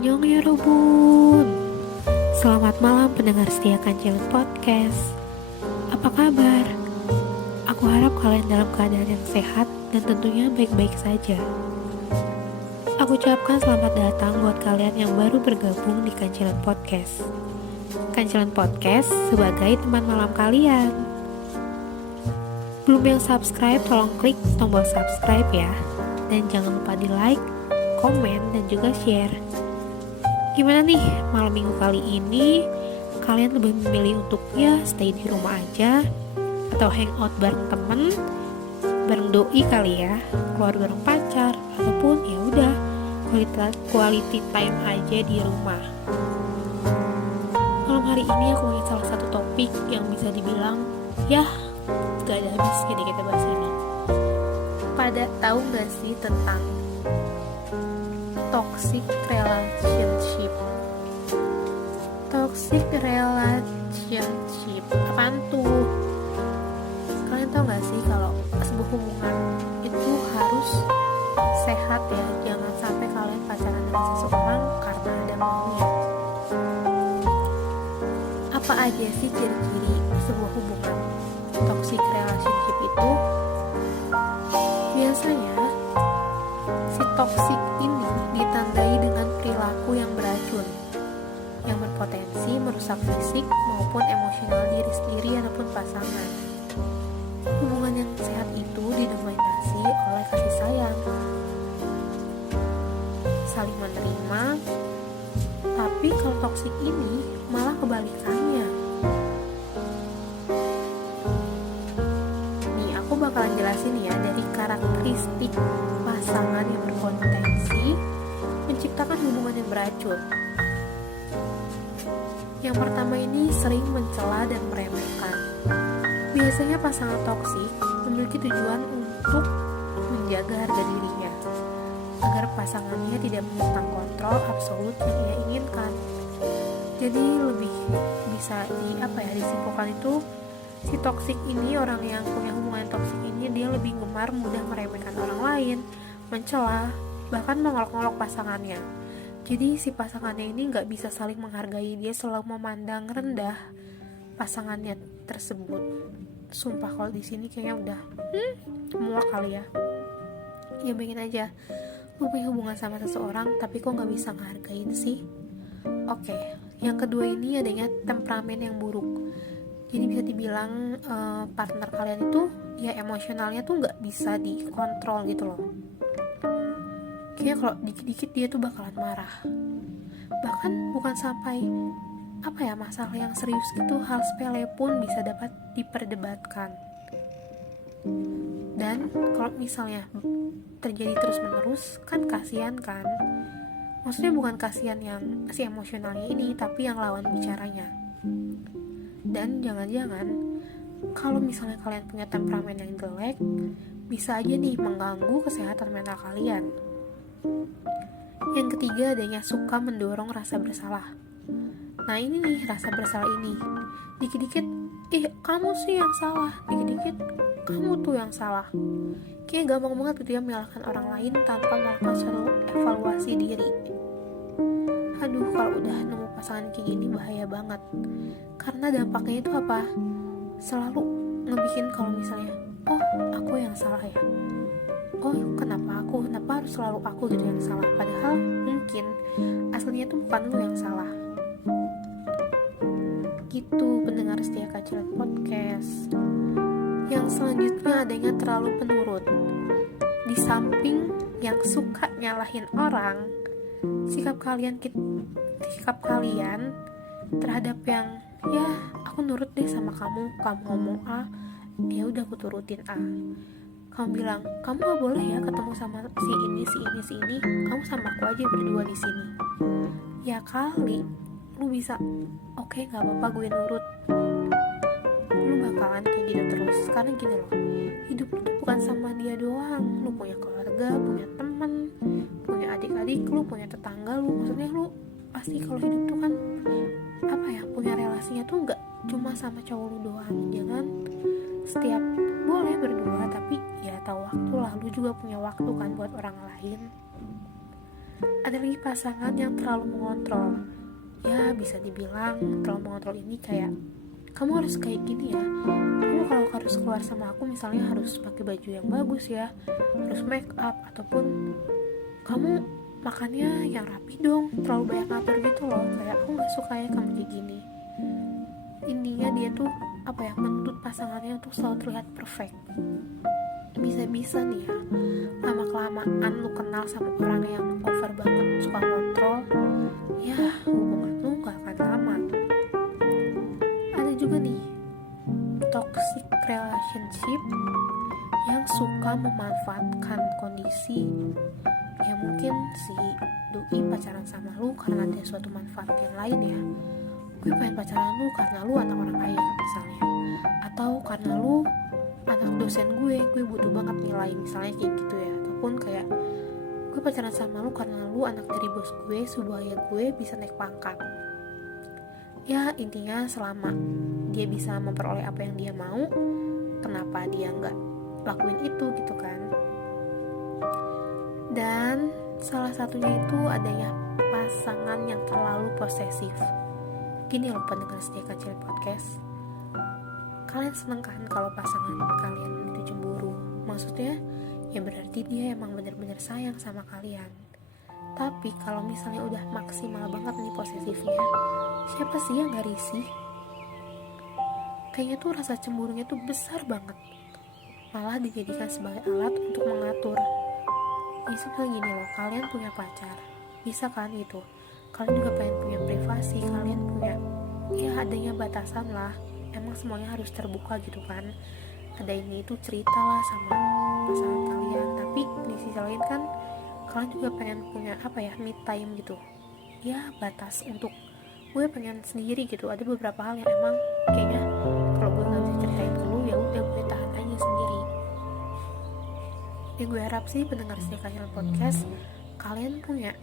Annyeong ya Robun. Selamat malam pendengar setia Kancilun Podcast. Apa kabar? Aku harap kalian dalam keadaan yang sehat dan tentunya baik-baik saja. Aku ucapkan selamat datang buat kalian yang baru bergabung di Kancilun Podcast. Kancilun Podcast sebagai teman malam kalian. Belum yang subscribe, tolong klik tombol subscribe ya. Dan jangan lupa di like, komen, dan juga share. Gimana nih malam minggu kali ini? Kalian lebih memilih untuk stay di rumah aja, atau hangout bareng temen, bareng doi kali ya, keluar bareng pacar, ataupun ya udah quality time aja di rumah. Malam hari ini aku ingin salah satu topik yang bisa dibilang gak ada habisnya deh kita bahas ini. Pada tahu gak sih tentang toxic relationship? Toxic relationship apaan tuh? Kalian tahu gak sih kalau sebuah hubungan itu harus sehat ya? Jangan sampai kalian pacaran dengan seseorang karena ada maunya. Apa aja sih ciri-ciri sebuah hubungan toxic relationship itu? Biasanya si toxic ini ditandai dengan perilaku yang beracun, yang berpotensi merusak fisik maupun emosional diri sendiri ataupun pasangan. Hubungan yang sehat itu didominasi oleh kasih sayang, saling menerima. Tapi kalau toksik ini malah kebalikannya. Nih aku bakalan jelasin ya dari karakteristik pasangan yang berpotensi menciptakan hubungan yang beracun. Yang pertama ini sering mencela dan meremehkan. Biasanya pasangan toksik memiliki tujuan untuk menjaga harga dirinya, agar pasangannya tidak memegang kontrol absolut yang ia inginkan. Jadi lebih bisa disimpulkan itu si toksik ini, orang yang punya hubungan toksik ini, dia lebih gemar mudah meremehkan orang lain, mencela, bahkan mengolok-olok pasangannya. Jadi si pasangannya ini nggak bisa saling menghargai, dia selalu memandang rendah pasangannya tersebut. Sumpah kalau di sini kayaknya udah muak kali ya. Ya bayangin aja, lu punya hubungan sama seseorang tapi kok nggak bisa ngehargain sih. Oke, yang kedua ini adanya temperamen yang buruk. Jadi bisa dibilang partner kalian itu ya emosionalnya tuh nggak bisa dikontrol gitu loh. Kayaknya kalau dikit-dikit dia tuh bakalan marah. Bahkan bukan sampai masalah yang serius gitu, hal sepele pun bisa dapat diperdebatkan. Dan kalau misalnya terjadi terus-menerus kan kasihan kan. Maksudnya bukan kasihan yang si emosionalnya ini, tapi yang lawan bicaranya. Dan jangan-jangan kalau misalnya kalian punya temperamen yang jelek, bisa aja nih mengganggu kesehatan mental kalian. Yang ketiga adanya suka mendorong rasa bersalah. Nah ini nih, rasa bersalah ini dikit-dikit kamu sih yang salah, dikit-dikit kamu tuh yang salah. Kayaknya gampang banget gitu ya menyalahkan orang lain tanpa melakukan suatu evaluasi diri. Aduh, kalau udah nemu pasangan kayak gini bahaya banget. Karena dampaknya itu apa? Selalu ngebikin kalau misalnya aku yang salah ya, kenapa harus selalu aku gitu yang salah, padahal mungkin aslinya tuh bukan lu yang salah. Gitu pendengar setia Kancilun Podcast. Yang selanjutnya adanya terlalu penurut. Di samping yang suka nyalahin orang, sikap kalian terhadap yang aku nurut deh sama kamu ngomong A, ya udah aku turutin A. Kamu bilang kamu gak boleh ya ketemu sama si ini, kamu sama aku aja berdua di sini. Ya kali lu bisa oke, gak apa-apa gue nurut. Lu bakalan kayak gitu terus. Karena gini loh, hidup lu tuh bukan sama dia doang. Lu punya keluarga, punya teman, punya adik-adik lu, punya tetangga lu. Maksudnya lu pasti kalau hidup tuh kan punya relasinya tuh gak cuma sama cowok lu doang. Jangan setiap boleh berdua, tapi ya tahu waktu lah, lu juga punya waktu kan buat orang lain. Ada lagi pasangan yang terlalu mengontrol. Ya bisa dibilang terlalu mengontrol ini kayak, kamu harus kayak gini ya, kamu kalau harus keluar sama aku misalnya harus pakai baju yang bagus ya, harus make up, ataupun kamu makannya yang rapi dong, terlalu banyak ngatur gitu loh. Kayak aku gak suka ya kamu kayak gini. Intinya dia tuh menuntut pasangannya untuk selalu terlihat perfect. Bisa-bisa nih ya, lama-kelamaan lu kenal sama orang yang over banget suka ngontrol, ya hubungan lu gak akan lama. Ada juga nih toxic relationship yang suka memanfaatkan kondisi. Ya mungkin si doi pacaran sama lu karena ada suatu manfaat yang lain ya. Gue pengen pacaran lu karena lu anak orang kaya misalnya, atau karena lu anak dosen gue butuh banget nilai misalnya kayak gitu ya. Ataupun kayak gue pacaran sama lu karena lu anak dari bos gue supaya gue bisa naik pangkat. Ya intinya selama dia bisa memperoleh apa yang dia mau, kenapa dia nggak lakuin itu gitu kan. Dan salah satunya itu adanya pasangan yang terlalu posesif. Gini loh pendengar setia Kacil Podcast, kalian seneng kan kalau pasangan kalian itu cemburu? Maksudnya ya berarti dia emang benar-benar sayang sama kalian. Tapi kalau misalnya udah maksimal banget nih posesifnya, siapa sih yang gak risih? Kayaknya tuh rasa cemburunya tuh besar banget, malah dijadikan sebagai alat untuk mengatur. Misalnya gini loh, kalian punya pacar, bisa kan itu, kalian juga pengen punya privasi, kalian punya, ya adanya batasan lah. Emang semuanya harus terbuka gitu kan, ada ini itu cerita lah sama pasangan kalian. Tapi di sisi lain kan kalian juga pengen punya me time gitu. Ya batas untuk gue pengen sendiri gitu. Ada beberapa hal yang emang kayaknya kalau gue nggak bisa ceritain ke lu, ya udah gue tahan aja sendiri. Ya gue harap sih pendengar setia Kacil Podcast, kalian punya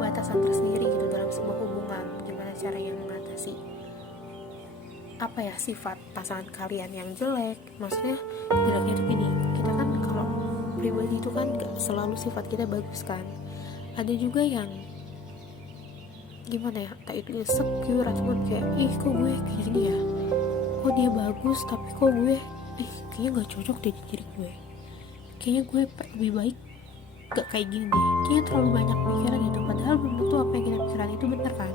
batasan tersendiri gitu dalam sebuah hubungan. Gimana caranya mengatasi sifat pasangan kalian yang jelek. Maksudnya jeleknya itu gini, kita kan kalau pribadi itu kan gak selalu sifat kita bagus kan. Ada juga yang gimana ya, tak itu insecure ataupun kayak kok gue kayak gini ya, kok dia bagus tapi kok gue kayaknya gak cocok deh di diri gue, kayaknya gue lebih baik gak kayak gini deh, kayaknya terlalu banyak pikiran gitu. Padahal belum tentu apa yang kita pikiran itu benar kan.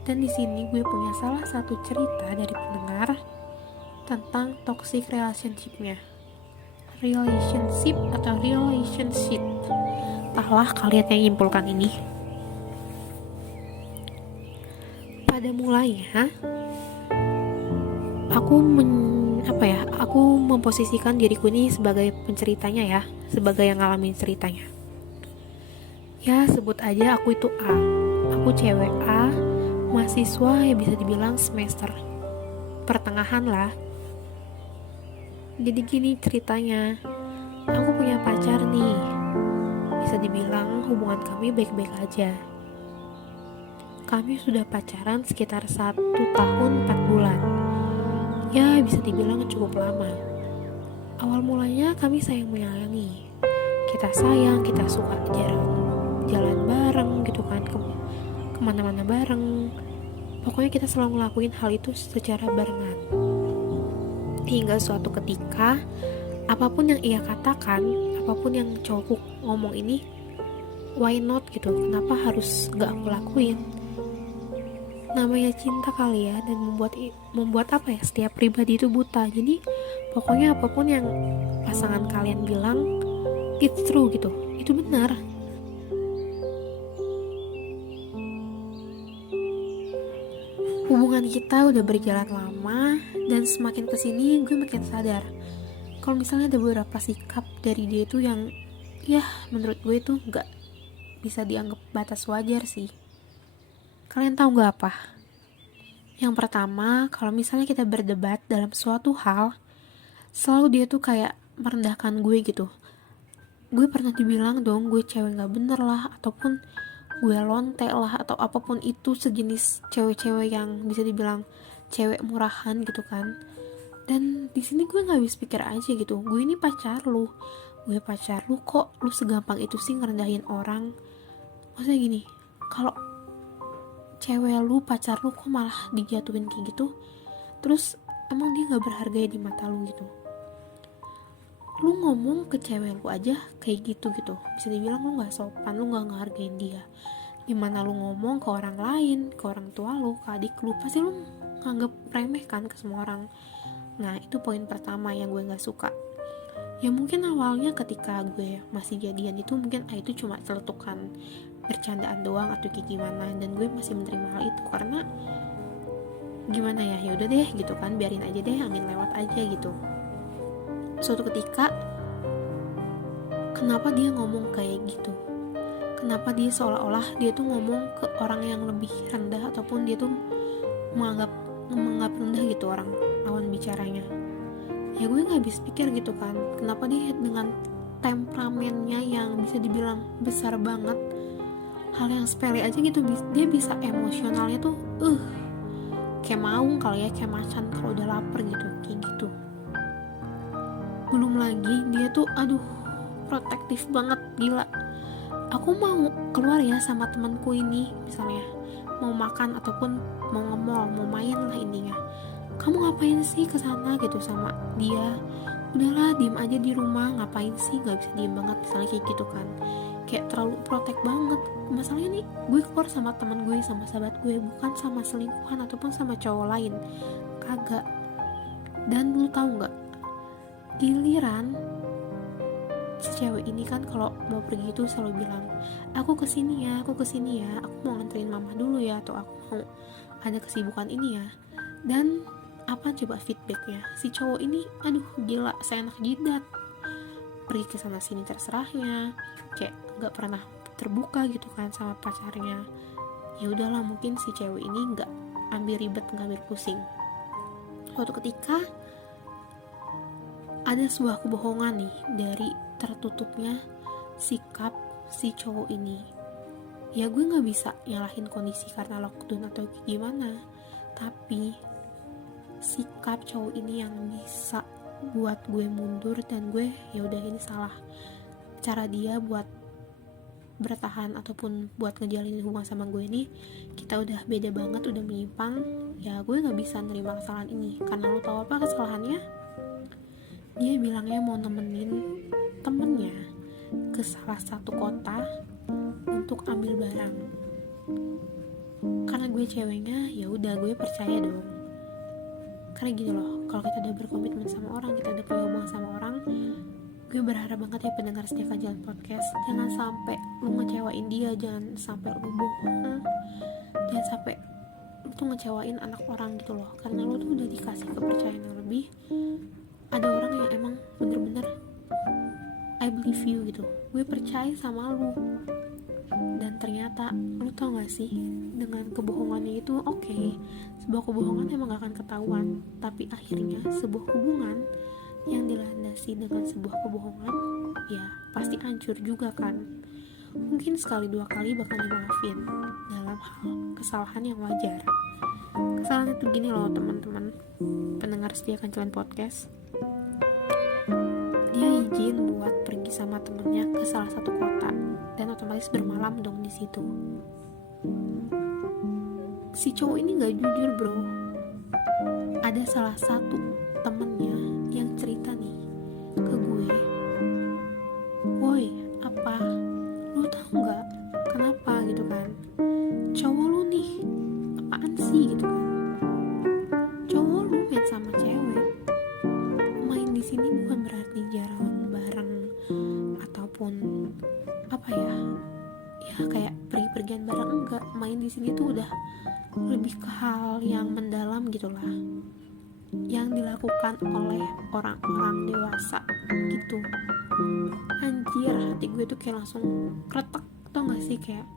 Dan di sini gue punya salah satu cerita dari pendengar tentang toxic relationship-nya. Relationship. Entahlah kalian yang nyimpulkan ini. Pada mulanya aku memposisikan diriku ini sebagai penceritanya ya, sebagai yang ngalamin ceritanya. Ya sebut aja aku itu A. Aku cewek A, mahasiswa ya bisa dibilang semester pertengahan lah. Jadi gini ceritanya, aku punya pacar nih, bisa dibilang hubungan kami baik-baik aja. Kami sudah pacaran sekitar 1 tahun 4 bulan. Ya bisa dibilang cukup lama. Awal mulanya kami sayang menyayangi. Kita sayang, kita suka jalan bareng gitu kan, kemana-mana bareng. Pokoknya kita selalu ngelakuin hal itu secara barengan. Hingga suatu ketika, apapun yang ia katakan, apapun yang cowokku ngomong ini, why not gitu, kenapa harus gak aku lakuin? Namanya cinta kali ya, dan membuat setiap pribadi itu buta. Jadi pokoknya apapun yang pasangan kalian bilang, it's true gitu, itu benar. Hubungan kita udah berjalan lama, dan semakin kesini gue makin sadar kalau misalnya ada beberapa sikap dari dia itu yang ya menurut gue itu gak bisa dianggap batas wajar sih. Kalian tahu gak apa? Yang pertama, kalau misalnya kita berdebat dalam suatu hal, selalu dia tuh kayak merendahkan gue gitu. Gue pernah dibilang dong gue cewek gak bener lah, ataupun gue lonte lah, atau apapun itu sejenis cewek-cewek yang bisa dibilang cewek murahan gitu kan. Dan di sini gue gak habis pikir aja gitu, gue ini pacar lu, gue pacar lu, kok lu segampang itu sih ngerendahin orang? Maksudnya gini, kalau cewek lu, pacar lu kok malah dijatuhin kayak gitu? Terus emang dia gak berharga ya di mata lu gitu? Lu ngomong ke cewek lu aja kayak gitu, bisa dibilang lu gak sopan, lu gak ngehargain dia. Gimana lu ngomong ke orang lain, ke orang tua lu, ke adik lu, pasti lu nganggep remeh kan ke semua orang. Nah itu poin pertama yang gue gak suka. Ya mungkin awalnya ketika gue masih jadian itu mungkin itu cuma celetukan bercandaan doang atau kayak gimana, dan gue masih menerima hal itu karena gimana ya, yaudah deh gitu kan, biarin aja deh, angin lewat aja gitu. Suatu ketika, kenapa dia ngomong kayak gitu? Kenapa dia seolah-olah dia tuh ngomong ke orang yang lebih rendah, ataupun dia tuh menganggap rendah gitu orang lawan bicaranya? Ya gue gak habis pikir gitu kan, kenapa dia dengan temperamennya yang bisa dibilang besar banget, hal yang sepele aja gitu dia bisa emosionalnya tuh kayak maung kali ya, kayak macan kalau udah lapar gitu, kayak gitu. Belum lagi dia tuh protektif banget, gila. Aku mau keluar ya sama temanku ini, misalnya mau makan ataupun mau nge-mall, mau main lah intinya, kamu ngapain sih kesana gitu sama dia? Udahlah diem aja di rumah, ngapain sih, gak bisa diem banget misalnya kayak gitu kan, kayak terlalu protek banget. Masalahnya nih, gue keluar sama teman gue, sama sahabat gue, bukan sama selingkuhan ataupun sama cowok lain, kagak. Dan lu tahu nggak, giliran si cewek ini kan kalau mau pergi itu selalu bilang, aku kesini ya, aku mau nganterin mama dulu ya, atau aku mau ada kesibukan ini ya. Dan apa coba feedbacknya si cowok ini? Gila, seenak jidat, pergi ke sana sini terserahnya, kayak nggak pernah terbuka gitu kan sama pacarnya. Ya udahlah, mungkin si cewek ini nggak ambil ribet, nggak ambil pusing. Suatu ketika ada sebuah kebohongan nih dari tertutupnya sikap si cowok ini. Ya gue nggak bisa nyalahin kondisi karena lockdown atau gimana, tapi sikap cowok ini yang bisa buat gue mundur, dan gue ya udah, ini salah. Cara dia buat bertahan ataupun buat ngejalin hubungan sama gue ini, kita udah beda banget, udah menyimpang. Ya gue nggak bisa nerima kesalahan ini, karena lo tau apa kesalahannya? Dia bilangnya mau nemenin temennya ke salah satu kota untuk ambil barang. Karena gue ceweknya, ya udah gue percaya dong. Karena gini loh, kalau kita udah berkomitmen sama orang, kita udah punya hubungan sama orang, gue berharap banget ya pendengar setia Jalan Podcast, jangan sampai lu ngecewain dia, jangan sampai lu bohong, jangan sampai lu tuh ngecewain anak orang gitu loh, karena lu tuh udah dikasih kepercayaan yang lebih. Ada orang yang emang bener-bener I believe you gitu, gue percaya sama lu, dan ternyata lu tau gak sih, dengan kebohongannya itu, oke, sebuah kebohongan emang gak akan ketahuan, tapi akhirnya sebuah hubungan yang dilandasi dengan sebuah kebohongan ya pasti hancur juga kan. Mungkin sekali dua kali bakal dimaafin dalam hal kesalahan yang wajar. Kesalahan itu gini loh teman-teman pendengar setia Jalan Podcast, dia izin buat pergi sama temennya ke salah satu kota, dan otomatis bermalam dong di situ. Si cowok ini nggak jujur bro. Ada salah satu temennya yang cerita nih ke gue, woi apa, lu tahu nggak kenapa gitu kan, cowok lu nih apaan sih gitu kan, cowok lu main sama cewek, main di sini bukan berarti jalan bareng ataupun apa ya kayak pergi-pergian bareng, enggak. Main di sini tuh udah lebih ke hal yang mendalam gitulah, yang dilakukan oleh orang-orang dewasa gitu. Anjir, hati gue tuh kayak langsung kretek, tau gak sih, kayak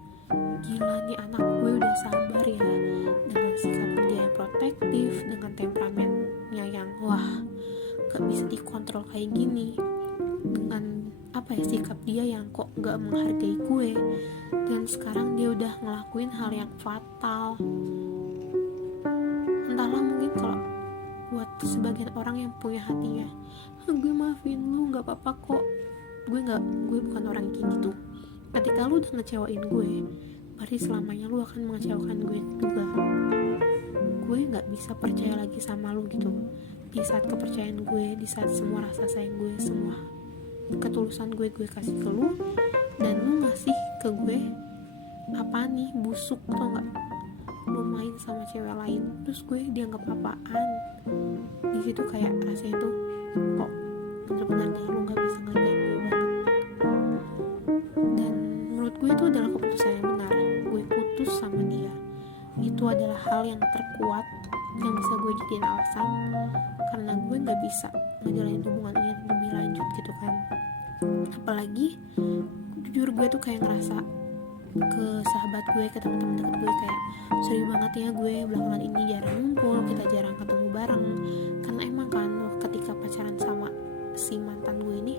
gila nih anak gue udah sabar ya, dengan sikap dia yang protektif, dengan temperamennya yang wah gak bisa dikontrol kayak gini, dengan sikap dia yang kok gak menghargai gue, dan sekarang dia udah ngelakuin hal yang fatal. Entahlah, mungkin kalau buat sebagian orang yang punya hatinya, gue maafin lu, gak apa-apa kok, gue bukan orang kayak gitu. Ketika lu udah ngecewain gue, berarti selamanya lu akan mengecewakan gue juga. Gue nggak bisa percaya lagi sama lu gitu. Di saat kepercayaan gue, di saat semua rasa sayang gue, semua ketulusan gue kasih ke lu, dan lu ngasih ke gue apa nih, busuk atau nggak, lu main sama cewek lain, terus gue dianggap apaan. Di situ kayak rasanya tuh kok bener-bener deh lu nggak bisa ngargain gue banget. Dan menurut gue itu adalah keputusan yang benar. Gue putus sama dia, itu adalah hal yang terkuat yang bisa gue jadiin alasan, karena gue nggak bisa ngejalanin hubungan ini lebih lanjut gitu kan. Apalagi jujur gue tuh kayak ngerasa ke sahabat gue, ke teman-teman dekat gue, kayak sorry banget ya gue belakangan ini jarang ngumpul, kita jarang ketemu bareng, karena emang kan ketika pacaran sama si mantan gue ini,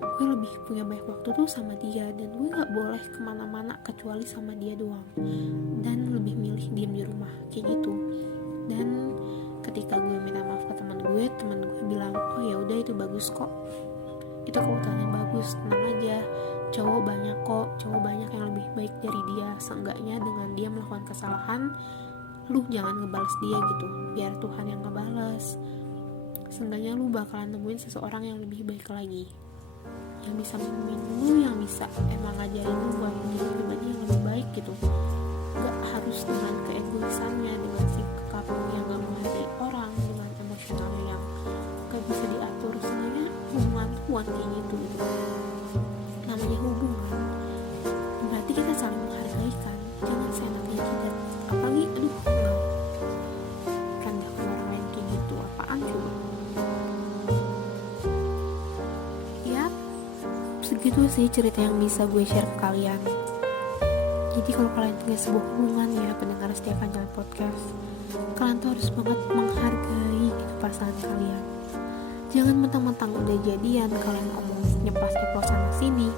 gue lebih punya banyak waktu tuh sama dia, dan gue nggak boleh kemana-mana kecuali sama dia doang, dan lebih milih diem di rumah kayak gitu. Dan ketika gue minta maaf ke teman gue bilang, oh ya udah, itu bagus kok, itu keputusan yang bagus, tenang aja, cowok banyak yang lebih baik dari dia. Seenggaknya dengan dia melakukan kesalahan, lu jangan ngebales dia gitu, biar Tuhan yang ngebales. Seenggaknya lu bakalan nemuin seseorang yang lebih baik lagi, yang bisa memimpin lu, yang bisa emang ngajarin lu buat menjadi pribadi yang lebih baik gitu. Gak harus dengan keegoisannya, dengan sikap yang gak menghargai orang, dengan emosionalnya yang gak bisa diatur. Sebenarnya hubungan tuh bukan kayak gitu. Namanya hubungan berarti kita saling menghargai kan, jangan seenaknya kita, apalagi enggak rendahkan orang lain kayak gitu, apaan coba. Ya segitu sih cerita yang bisa gue share ke kalian. Jadi kalau kalian punya sebuah hubungan ya, pendengar setia Kanjalan Podcast, kalian tuh harus banget menghargai gitu pasangan kalian. Jangan mentang-mentang udah jadian kalian ngomong nyeplos-nyeplos sana sini,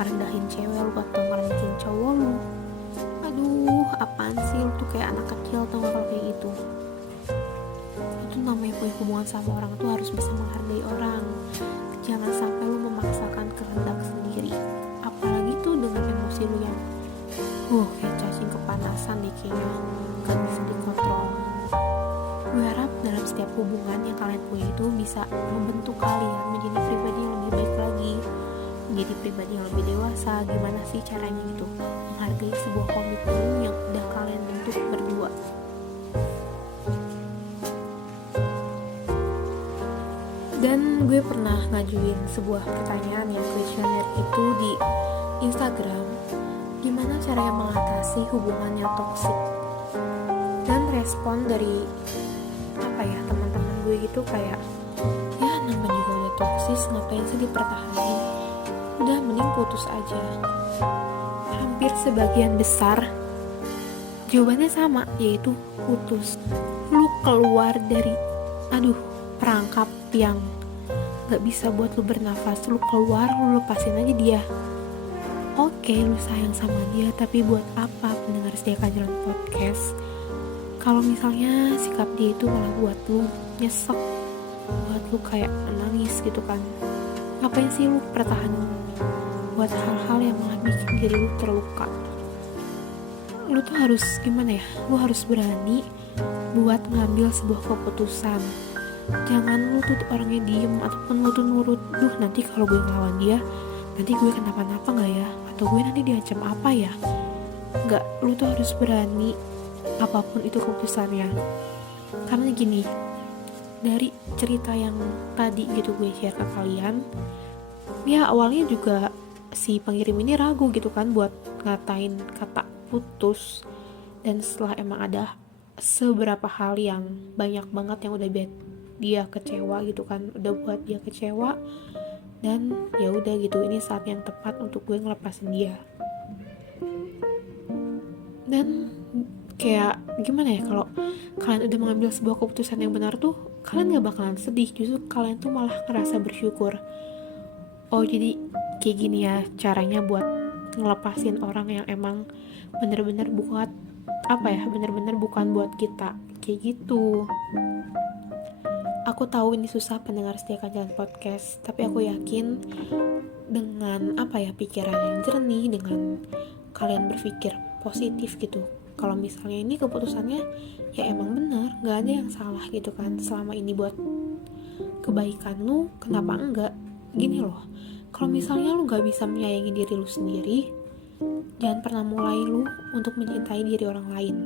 ngerendahin cewek lu atau ngerendahin cowok lu. Aduh, apaan sih, lu tuh kayak anak kecil tau gak kalau kayak gitu. Itu namanya punya hubungan sama orang tuh harus bisa menghargai orang. Jangan sampai lu memaksakan kehendak sendiri, apalagi tuh dengan emosi lu yang kayak cacing kepanasan deh kayaknya, gak bisa dikontrol. Gue harap dalam setiap hubungan yang kalian punya itu bisa membentuk kalian menjadi pribadi yang lebih baik lagi, menjadi pribadi yang lebih dewasa. Gimana sih caranya gitu, menghargai sebuah komitmen yang udah kalian bentuk berdua. Dan gue pernah ngajuin sebuah pertanyaan yang kuesioner itu di Instagram, gimana caranya mengatasi hubungan yang toksik. Dan respon dari teman-teman gue gitu kayak, ya namanya juga udah toksis, ngapain sih dipertahanin, udah mending putus aja. Hampir sebagian besar jawabannya sama, yaitu putus. Lu keluar dari perangkap yang gak bisa buat lu bernafas, lu keluar, lu lepasin aja dia. Oke, lu sayang sama dia, tapi buat apa, pendengar setia Kanjalan Podcast, kalau misalnya sikap dia itu malah buat lu nyesek, buat lu kayak menangis gitu kan. Ngapain sih lu pertahanin buat hal-hal yang malah bikin diri lu terluka. Lu tuh harus gimana ya, lu harus berani buat ngambil sebuah keputusan. Jangan lu tuh orangnya diem, ataupun lu tuh nurut, nanti kalau gue ngelawan dia, nanti gue kenapa-napa gak ya, atau gue nanti diancam apa ya. Enggak, lu tuh harus berani apapun itu keputusannya. Karena gini, dari cerita yang tadi gitu gue share ke kalian, ya awalnya juga si pengirim ini ragu gitu kan buat ngatain kata putus. Dan setelah emang ada seberapa hal yang banyak banget yang udah buat dia kecewa gitu kan, udah buat dia kecewa, dan ya udah gitu, ini saat yang tepat untuk gue ngelepasin dia. Dan kayak gimana ya, kalau kalian udah mengambil sebuah keputusan yang benar tuh, kalian gak bakalan sedih, justru kalian tuh malah ngerasa bersyukur. Oh jadi kayak gini ya caranya buat ngelepasin orang yang emang bener-bener bener-bener bukan buat kita, kayak gitu. Aku tahu ini susah, pendengar setia Kanjalan Podcast, tapi aku yakin dengan pikiran yang jernih, dengan kalian berpikir positif gitu. Kalau misalnya ini keputusannya ya emang benar, gak ada yang salah gitu kan, selama ini buat kebaikan lu, kenapa enggak? Gini loh, kalau misalnya lu gak bisa menyayangi diri lu sendiri, jangan pernah mulai lu untuk mencintai diri orang lain.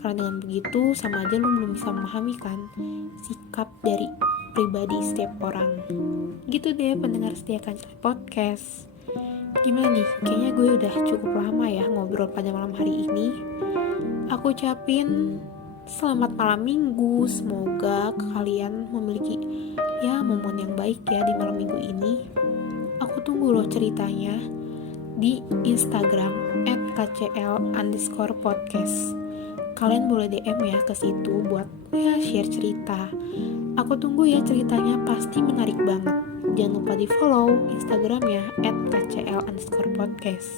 Karena dengan begitu sama aja lu belum bisa memahami kan sikap dari pribadi setiap orang. Gitu deh pendengar setia Kancelan Podcast. Gimana nih? Kayaknya gue udah cukup lama ya ngobrol pada malam hari ini. Aku ucapin selamat malam minggu. Semoga kalian memiliki momen yang baik ya di malam minggu ini. Aku tunggu loh ceritanya di Instagram @kcl_podcast. Kalian boleh DM ya ke situ buat share cerita. Aku tunggu ya ceritanya, pasti menarik banget. Jangan lupa di follow Instagramnya @kcl_podcast.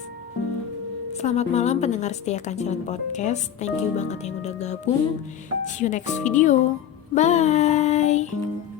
Selamat malam pendengar setia Kancelan Podcast. Thank you banget yang udah gabung. See you next video. Bye.